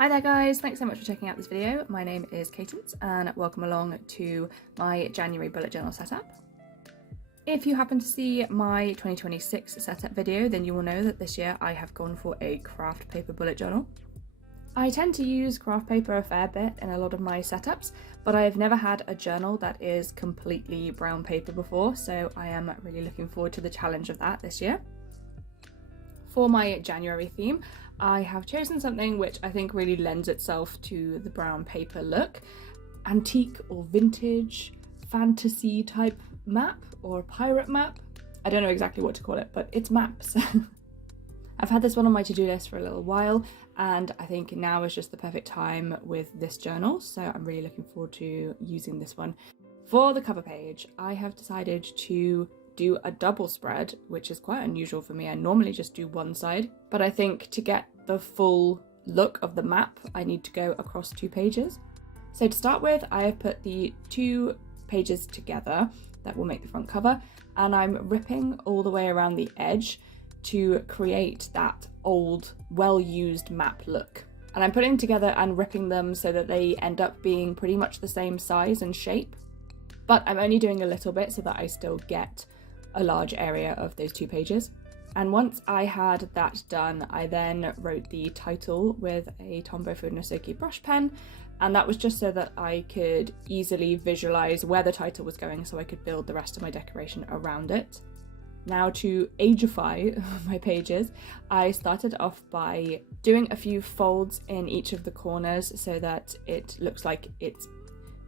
Hi there guys, thanks so much for checking out this video. My name is Cadence and welcome along to my January bullet journal setup. If you happen to see my 2026 setup video, then you will know that this year I have gone for a craft paper bullet journal. I tend to use craft paper a fair bit in a lot of my setups, but I've never had a journal that is completely brown paper before, so I am really looking forward to the challenge of that this year. For my January theme, I have chosen something which I think really lends itself to the brown paper look. Antique or vintage, fantasy type map or pirate map. I don't know exactly what to call it, but it's maps. I've had this one on my to-do list for a little while, and I think now is just the perfect time with this journal, so I'm really looking forward to using this one. For the cover page, I have decided to do a double spread, which is quite unusual for me. I normally just do one side, but I think to get the full look of the map, I need to go across 2 pages. So to start with, I have put the 2 pages together that will make the front cover, and I'm ripping all the way around the edge to create that old, well-used map look. And I'm putting together and ripping them so that they end up being pretty much the same size and shape, but I'm only doing a little bit so that I still get a large area of those 2 pages. And once I had that done, I then wrote the title with a Tombow Fudenosuke brush pen, and that was just so that I could easily visualize where the title was going so I could build the rest of my decoration around it. Now, to ageify my pages, I started off by doing a few folds in each of the corners so that it looks like it's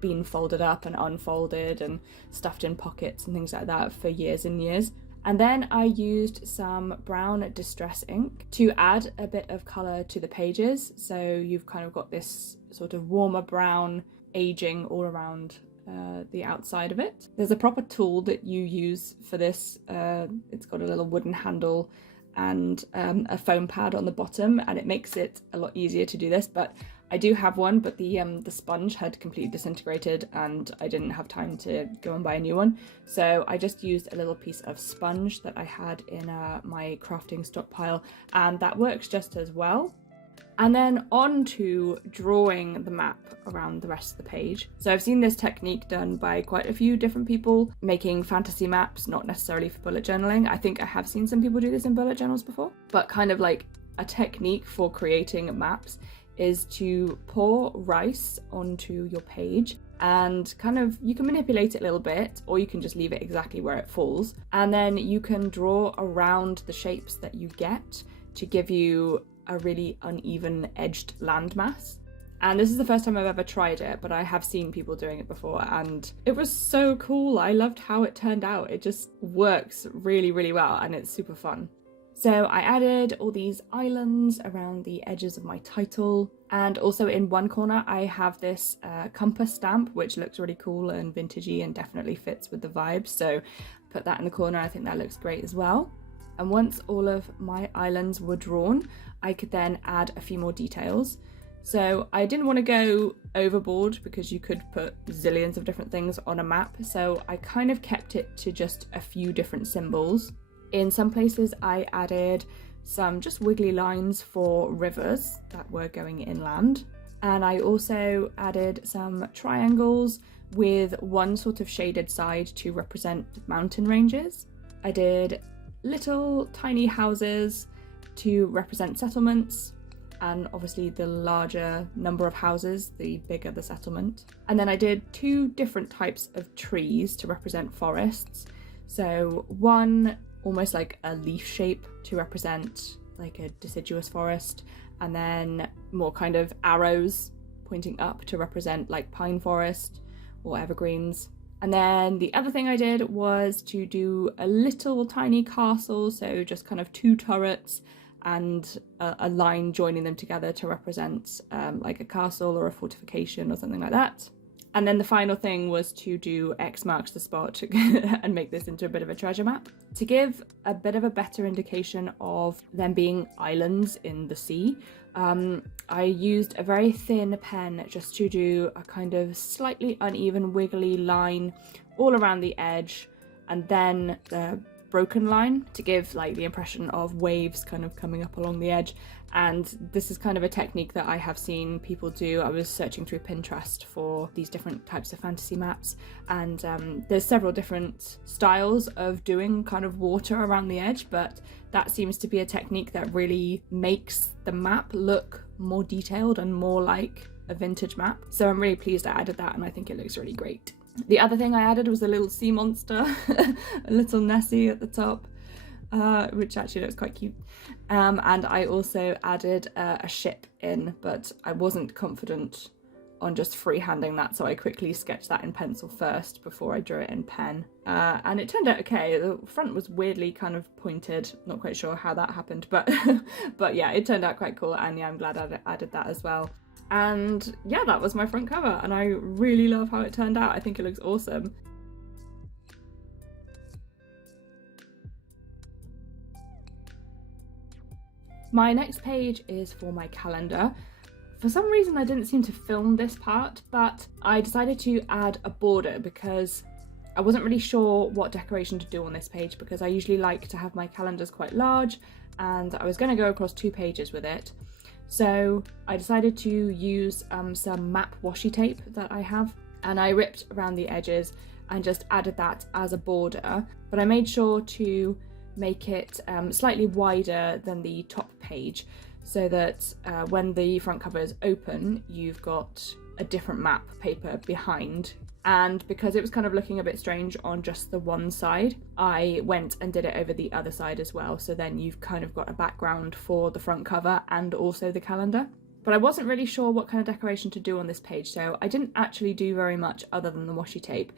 been folded up and unfolded and stuffed in pockets and things like that for years and years. And then I used some brown distress ink to add a bit of colour to the pages, so you've kind of got this sort of warmer brown aging all around the outside of it. There's a proper tool that you use for this. It's got a little wooden handle and a foam pad on the bottom, and it makes it a lot easier to do this, but I do have one, but the sponge had completely disintegrated and I didn't have time to go and buy a new one. So I just used a little piece of sponge that I had in my crafting stockpile, and that works just as well. And then on to drawing the map around the rest of the page. So I've seen this technique done by quite a few different people making fantasy maps, not necessarily for bullet journaling. I think I have seen some people do this in bullet journals before, but kind of like a technique for creating maps is to pour rice onto your page, and kind of you can manipulate it a little bit, or you can just leave it exactly where it falls, and then you can draw around the shapes that you get to give you a really uneven edged landmass. And this is the first time I've ever tried it, but I have seen people doing it before and it was so cool. I loved how it turned out. It just works really, really well and it's super fun. So I added all these islands around the edges of my title, and also in one corner I have this compass stamp which looks really cool and vintagey and definitely fits with the vibes, so put that in the corner. I think that looks great as well. And once all of my islands were drawn, I could then add a few more details. So I didn't want to go overboard because you could put zillions of different things on a map, so I kind of kept it to just a few different symbols. In some places I added some just wiggly lines for rivers that were going inland, and I also added some triangles with one sort of shaded side to represent mountain ranges. I did little tiny houses to represent settlements, and obviously the larger number of houses, the bigger the settlement. And then I did 2 different types of trees to represent forests. So one almost like a leaf shape to represent like a deciduous forest, and then more kind of arrows pointing up to represent like pine forest or evergreens. And then the other thing I did was to do a little tiny castle, so just kind of 2 turrets and a line joining them together to represent like a castle or a fortification or something like that. And then the final thing was to do X marks the spot and make this into a bit of a treasure map. To give a bit of a better indication of them being islands in the sea, I used a very thin pen just to do a kind of slightly uneven wiggly line all around the edge, and then the broken line to give like the impression of waves kind of coming up along the edge. And this is kind of a technique that I have seen people do. I was searching through Pinterest for these different types of fantasy maps, and there's several different styles of doing kind of water around the edge, but that seems to be a technique that really makes the map look more detailed and more like a vintage map. So I'm really pleased I added that, and I think it looks really great. The other thing I added was a little sea monster, a little Nessie at the top, which actually looks quite cute. And I also added a ship in, but I wasn't confident on just freehanding that, so I quickly sketched that in pencil first before I drew it in pen. And it turned out okay. The front was weirdly kind of pointed, not quite sure how that happened, but but yeah, it turned out quite cool, and yeah, I'm glad I added that as well. And yeah, that was my front cover, and I really love how it turned out. I think it looks awesome. My next page is for my calendar. For some reason I didn't seem to film this part, but I decided to add a border because I wasn't really sure what decoration to do on this page, because I usually like to have my calendars quite large, and I was going to go across 2 pages with it. So I decided to use some map washi tape that I have, and I ripped around the edges and just added that as a border, but I made sure to make it slightly wider than the top page, so that when the front cover is open, you've got a different map paper behind. And because it was kind of looking a bit strange on just the one side, I went and did it over the other side as well, so then you've kind of got a background for the front cover and also the calendar. But I wasn't really sure what kind of decoration to do on this page, so I didn't actually do very much other than the washi tape.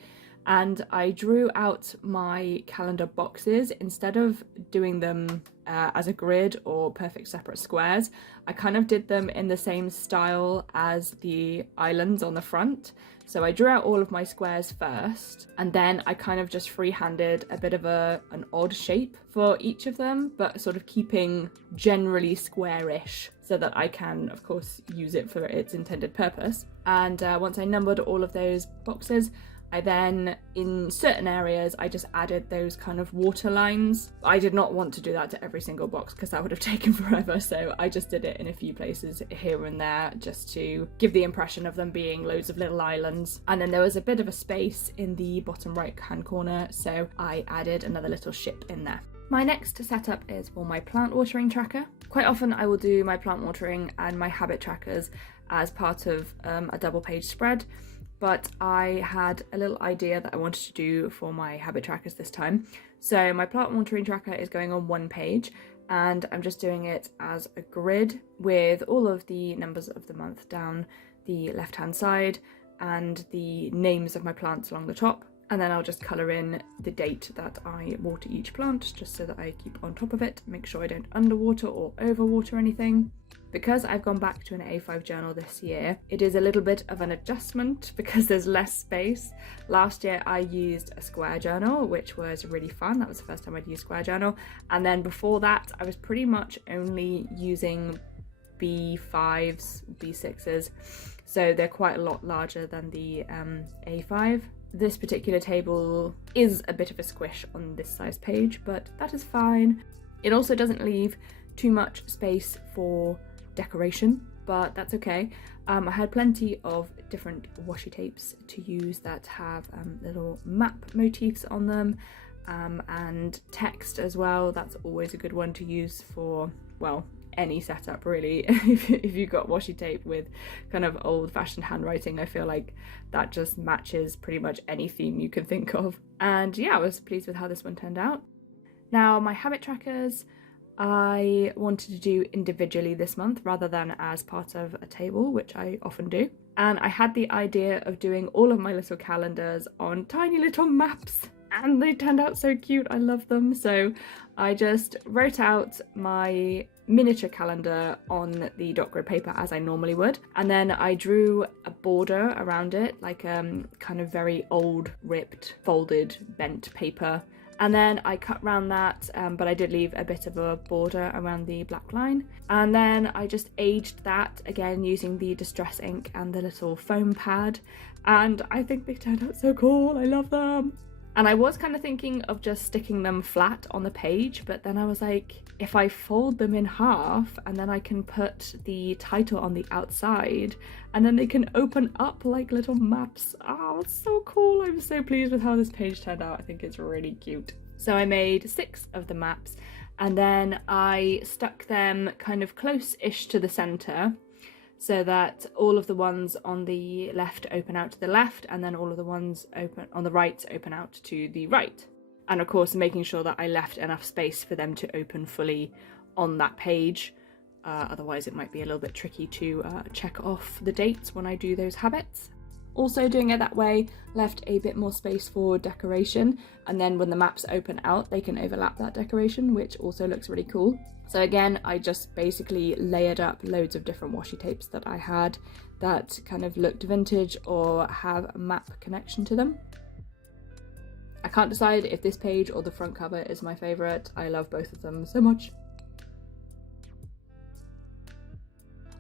And I drew out my calendar boxes. Instead of doing them as a grid or perfect separate squares, I kind of did them in the same style as the islands on the front. So I drew out all of my squares first, and then I kind of just freehanded a bit of an odd shape for each of them, but sort of keeping generally squarish, so that I can, of course, use it for its intended purpose. And once I numbered all of those boxes, I then, in certain areas, I just added those kind of water lines. I did not want to do that to every single box because that would have taken forever, so I just did it in a few places here and there just to give the impression of them being loads of little islands. And then there was a bit of a space in the bottom right hand corner, so I added another little ship in there. My next setup is for my plant watering tracker. Quite often I will do my plant watering and my habit trackers as part of a double page spread, but I had a little idea that I wanted to do for my habit trackers this time. So my plant watering tracker is going on 1 page, and I'm just doing it as a grid with all of the numbers of the month down the left hand side and the names of my plants along the top. And then I'll just colour in the date that I water each plant, just so that I keep on top of it, make sure I don't underwater or overwater anything. Because I've gone back to an A5 journal this year, it is a little bit of an adjustment because there's less space. Last year I used a square journal, which was really fun. That was the first time I'd used square journal. And then before that, I was pretty much only using B5s, B6s. So they're quite a lot larger than the A5. This particular table is a bit of a squish on this size page, but that is fine. It also doesn't leave too much space for decoration, but that's okay. I had plenty of different washi tapes to use that have little map motifs on them, and text as well. That's always a good one to use for, well, any setup really. If you've got washi tape with kind of old-fashioned handwriting, I feel like that just matches pretty much any theme you can think of. And yeah, I was pleased with how this one turned out. Now my habit trackers I wanted to do individually this month rather than as part of a table, which I often do. And I had the idea of doing all of my little calendars on tiny little maps, and they turned out so cute. I love them. So I just wrote out my miniature calendar on the dot grid paper as I normally would, and then I drew a border around it, like kind of very old, ripped, folded, bent paper. And then I cut round that, but I did leave a bit of a border around the black line. And then I just aged that, again using the distress ink and the little foam pad. And I think they turned out so cool, I love them. And I was kind of thinking of just sticking them flat on the page, but then I was like, if I fold them in half and then I can put the title on the outside and then they can open up like little maps. Oh, it's so cool. I'm so pleased with how this page turned out. I think it's really cute. So I made 6 of the maps and then I stuck them kind of close-ish to the center, so that all of the ones on the left open out to the left, and then all of the ones open on the right open out to the right. And of course, making sure that I left enough space for them to open fully on that page. Otherwise, it might be a little bit tricky to check off the dates when I do those habits. Also, doing it that way left a bit more space for decoration, and then when the maps open out, they can overlap that decoration, which also looks really cool. So again, I just basically layered up loads of different washi tapes that I had that kind of looked vintage or have a map connection to them. I can't decide if this page or the front cover is my favourite. I love both of them so much.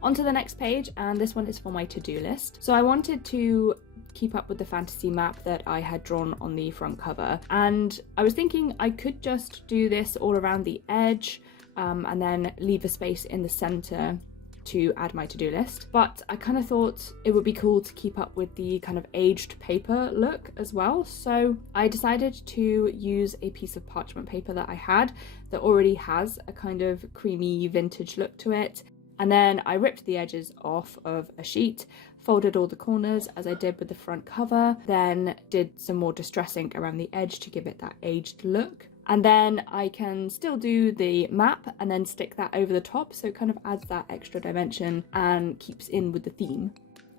On to the next page, and this one is for my to-do list. So I wanted to keep up with the fantasy map that I had drawn on the front cover, and I was thinking I could just do this all around the edge and then leave a space in the center to add my to-do list. But I kind of thought it would be cool to keep up with the kind of aged paper look as well. So I decided to use a piece of parchment paper that I had that already has a kind of creamy vintage look to it. And then I ripped the edges off of a sheet, folded all the corners as I did with the front cover, then did some more distress ink around the edge to give it that aged look. And then I can still do the map and then stick that over the top, so it kind of adds that extra dimension and keeps in with the theme.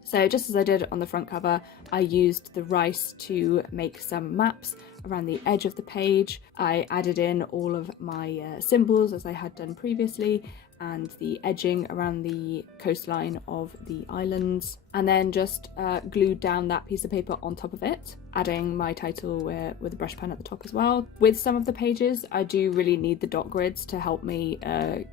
So just as I did on the front cover, I used the rice to make some maps around the edge of the page. I added in all of my symbols as I had done previously, and the edging around the coastline of the islands, and then just glued down that piece of paper on top of it, adding my title with a brush pen at the top as well. With some of the pages, I do really need the dot grids to help me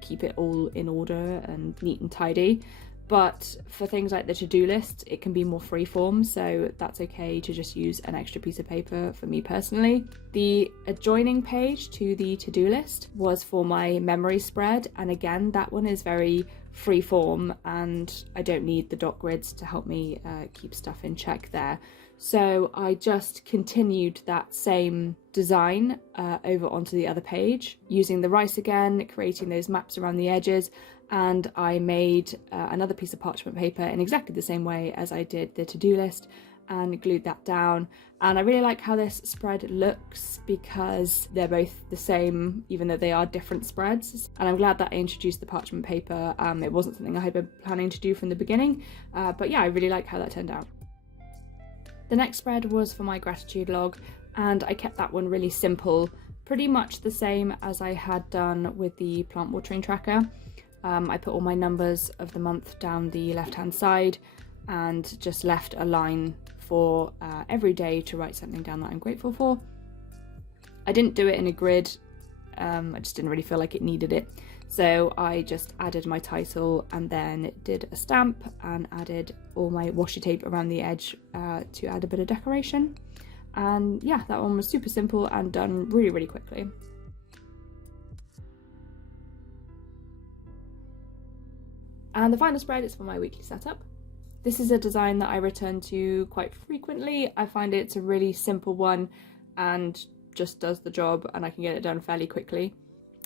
keep it all in order and neat and tidy. But for things like the to-do list, it can be more freeform, so that's okay to just use an extra piece of paper for me personally. The adjoining page to the to-do list was for my memory spread, and again, that one is very freeform and I don't need the dot grids to help me keep stuff in check there. So I just continued that same design over onto the other page, using the rice again, creating those maps around the edges, and I made another piece of parchment paper in exactly the same way as I did the to-do list and glued that down. And I really like how this spread looks because they're both the same, even though they are different spreads. And I'm glad that I introduced the parchment paper. It wasn't something I had been planning to do from the beginning, but yeah, I really like how that turned out. The next spread was for my gratitude log, and I kept that one really simple, pretty much the same as I had done with the plant watering tracker. I put all my numbers of the month down the left-hand side and just left a line for every day to write something down that I'm grateful for. I didn't do it in a grid, I just didn't really feel like it needed it. So I just added my title and then did a stamp and added all my washi tape around the edge to add a bit of decoration. And yeah, that one was super simple and done really, really quickly. And the final spread is for my weekly setup. This is a design that I return to quite frequently. I find it's a really simple one and just does the job, and I can get it done fairly quickly.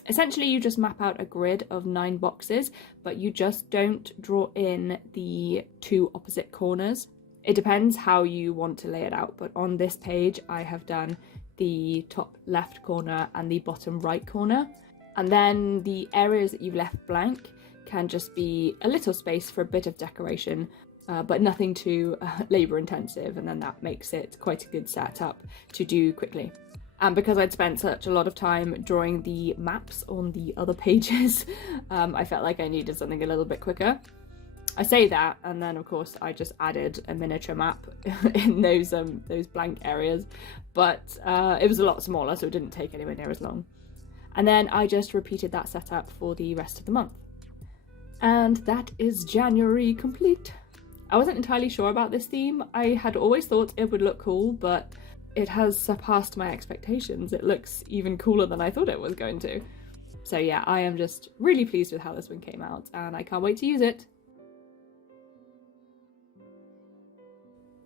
Essentially, you just map out a grid of 9 boxes, but you just don't draw in the 2 opposite corners. It depends how you want to lay it out, but on this page I have done the top left corner and the bottom right corner. And then the areas that you've left blank can just be a little space for a bit of decoration, but nothing too labour intensive, and then that makes it quite a good setup to do quickly. And because I'd spent such a lot of time drawing the maps on the other pages, I felt like I needed something a little bit quicker. I say that, and then of course I just added a miniature map in those blank areas, but it was a lot smaller, so it didn't take anywhere near as long. And then I just repeated that setup for the rest of the month. And that is January complete. I wasn't entirely sure about this theme. I had always thought it would look cool, but it has surpassed my expectations. It looks even cooler than I thought it was going to. So yeah, I am just really pleased with how this one came out, and I can't wait to use it.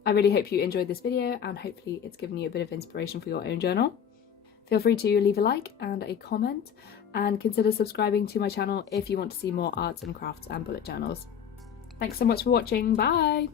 I really hope you enjoyed this video, and hopefully it's given you a bit of inspiration for your own journal. Feel free to leave a like and a comment, and consider subscribing to my channel if you want to see more arts and crafts and bullet journals. Thanks so much for watching, bye!